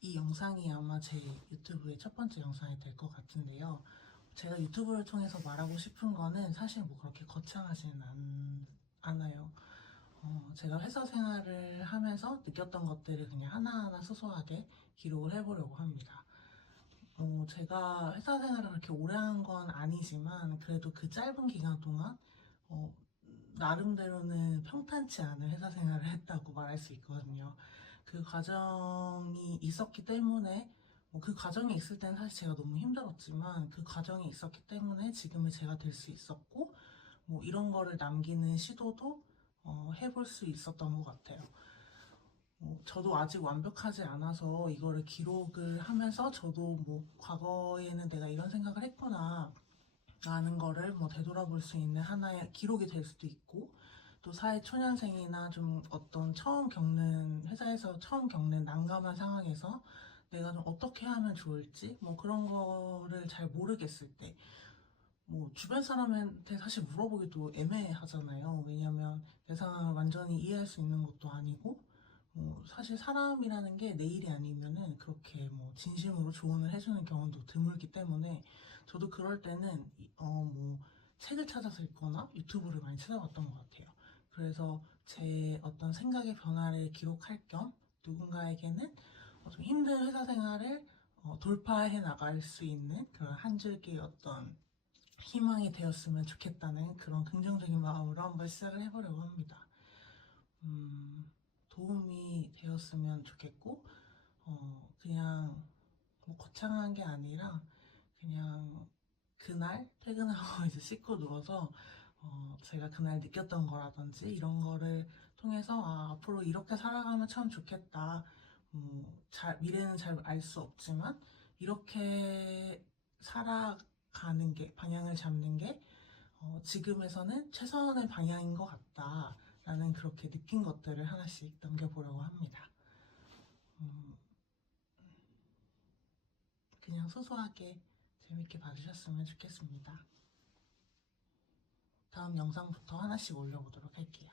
이 영상이 아마 제 유튜브의 첫 번째 영상이 될 것 같은데요. 제가 유튜브를 통해서 말하고 싶은 거는 사실 뭐 그렇게 거창하지는 않, 않아요. 어, 제가 회사 생활을 하면서 느꼈던 것들을 그냥 하나하나 소소하게 기록을 해보려고 합니다. 어, 제가 회사 생활을 그렇게 오래 한 건 아니지만 그래도 그 짧은 기간 동안 어, 나름대로는 평탄치 않은 회사 생활을 했다고 말할 수 있거든요. 그 과정이 있었기 때문에 뭐 그 과정이 있을 때는 사실 제가 너무 힘들었지만 그 과정이 있었기 때문에 지금의 제가 될 수 있었고 뭐 이런 거를 남기는 시도도 어, 해볼 수 있었던 것 같아요. 어, 저도 아직 완벽하지 않아서 이거를 기록을 하면서 저도 뭐 과거에는 내가 이런 생각을 했구나 라는 거를 뭐 되돌아볼 수 있는 하나의 기록이 될 수도 있고 또 사회 초년생이나 좀 어떤 처음 겪는 회사에서 처음 겪는 난감한 상황에서 내가 좀 어떻게 하면 좋을지 뭐 그런 거를 잘 모르겠을 때 뭐 주변 사람한테 사실 물어보기도 애매하잖아요. 왜냐면 내 상황을 완전히 이해할 수 있는 것도 아니고 뭐 사실 사람이라는 게 내 일이 아니면은 그렇게 뭐 진심으로 조언을 해주는 경우도 드물기 때문에 저도 그럴 때는 어 뭐 책을 찾아서 읽거나 유튜브를 많이 찾아봤던 것 같아요. 그래서 제 어떤 생각의 변화를 기록할 겸 누군가에게는 어, 좀 힘든 회사 생활을 어, 돌파해 나갈 수 있는 그런 한 줄기의 어떤 희망이 되었으면 좋겠다는 그런 긍정적인 마음으로 한번 시작을 해보려고 합니다. 음, 도움이 되었으면 좋겠고, 어, 그냥 뭐 거창한 게 아니라 그냥 그날 퇴근하고 이제 씻고 누워서 어, 제가 그날 느꼈던 거라든지 이런 거를 통해서 아, 앞으로 이렇게 살아가면 참 좋겠다. 뭐, 잘, 미래는 잘 알 수 없지만 이렇게 살아가는 게 방향을 잡는 게 어, 지금에서는 최선의 방향인 것 같다 라는 그렇게 느낀 것들을 하나씩 남겨보려고 합니다. 음, 그냥 소소하게 재밌게 봐주셨으면 좋겠습니다. 다음 영상부터 하나씩 올려보도록 할게요.